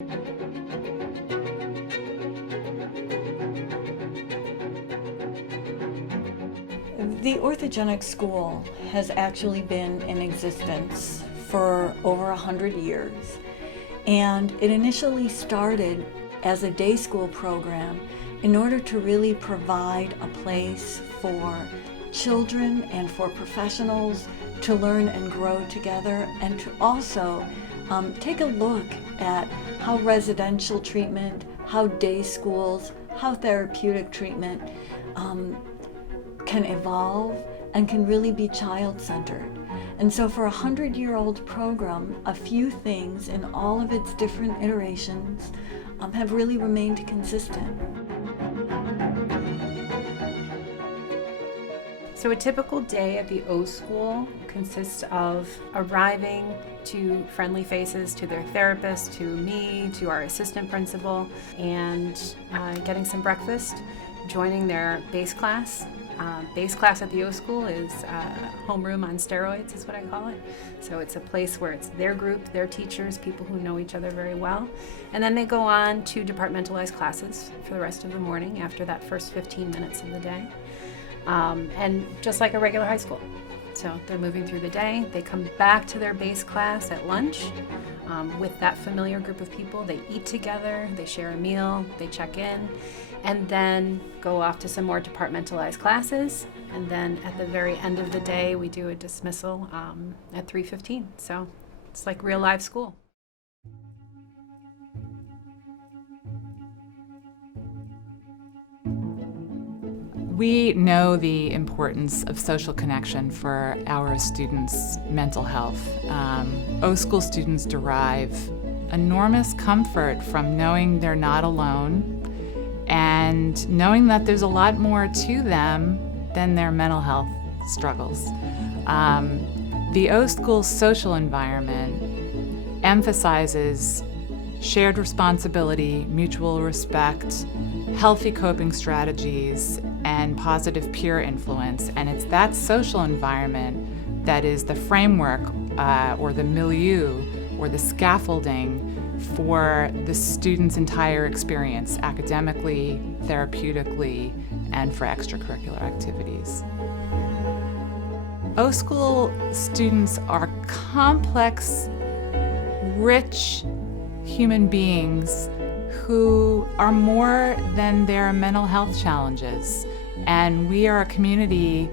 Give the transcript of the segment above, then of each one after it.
The Orthogenic School has actually been in existence for over 100 years, and it initially started as a day school program in order to really provide a place for children and for professionals to learn and grow together, and to also take a look at how residential treatment, how day schools, how therapeutic treatment can evolve and can really be child-centered. And so for a 100-year-old program, a few things in all of its different iterations have really remained consistent. So a typical day at the O School consists of arriving to friendly faces, to their therapist, to me, to our assistant principal, and getting some breakfast, joining their base class. Base class at the O School is homeroom on steroids, is what I call it. So it's a place where it's their group, their teachers, people who know each other very well. And then they go on to departmentalized classes for the rest of the morning after that first 15 minutes of the day. And just like a regular high school. So they're moving through the day. They come back to their base class at lunch with that familiar group of people. They eat together, they share a meal, they check in, and then go off to some more departmentalized classes. And then at the very end of the day, we do a dismissal at 3:15. So it's like real live school. We know the importance of social connection for our students' mental health. O School students derive enormous comfort from knowing they're not alone and knowing that there's a lot more to them than their mental health struggles. The O School social environment emphasizes shared responsibility, mutual respect, healthy coping strategies, and positive peer influence. And it's that social environment that is the framework or the milieu or the scaffolding for the student's entire experience, academically, therapeutically, and for extracurricular activities. O School students are complex, rich human beings who are more than their mental health challenges. And we are a community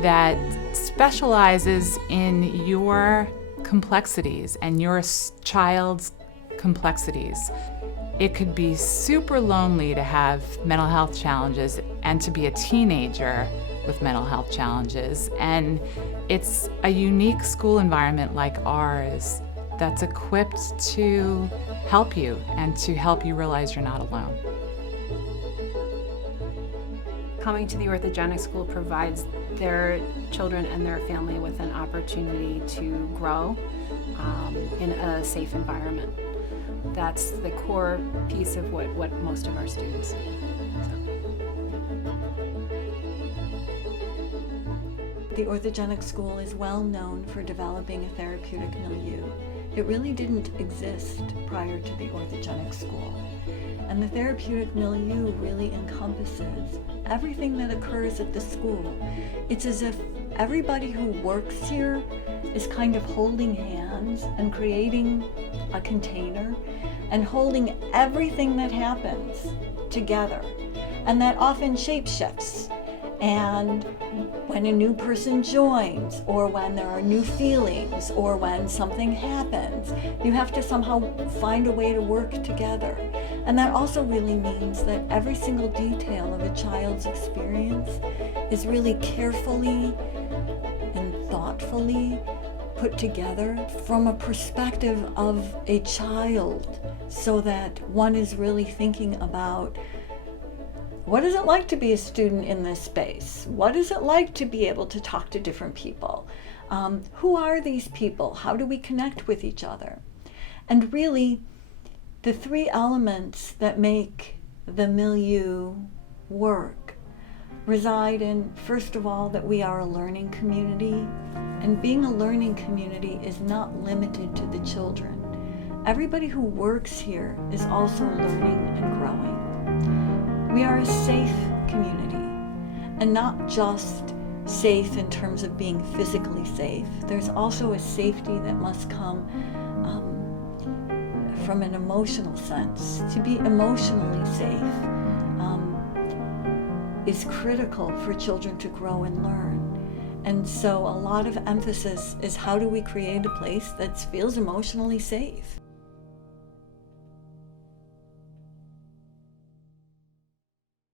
that specializes in your complexities and your child's complexities. It could be super lonely to have mental health challenges and to be a teenager with mental health challenges. And it's a unique school environment like ours that's equipped to help you and to help you realize you're not alone. Coming to the Orthogenic School provides their children and their family with an opportunity to grow in a safe environment. That's the core piece of what most of our students need. The Orthogenic School is well known for developing a therapeutic milieu. It really didn't exist prior to the Orthogenic School. And the therapeutic milieu really encompasses everything that occurs at the school. It's as if everybody who works here is kind of holding hands and creating a container and holding everything that happens together. And that often shapeshifts. And when a new person joins, or when there are new feelings, or when something happens, you have to somehow find a way to work together. And that also really means that every single detail of a child's experience is really carefully and thoughtfully put together from a perspective of a child, so that one is really thinking about, what is it like to be a student in this space? What is it like to be able to talk to different people? Who are these people? How do we connect with each other? And really, the three elements that make the milieu work reside in, first of all, that we are a learning community. And being a learning community is not limited to the children. everybody who works here is also learning and growing. We are a safe community, and not just safe in terms of being physically safe. There's also a safety that must come from an emotional sense. To be emotionally safe is critical for children to grow and learn. And so a lot of emphasis is how do we create a place that feels emotionally safe?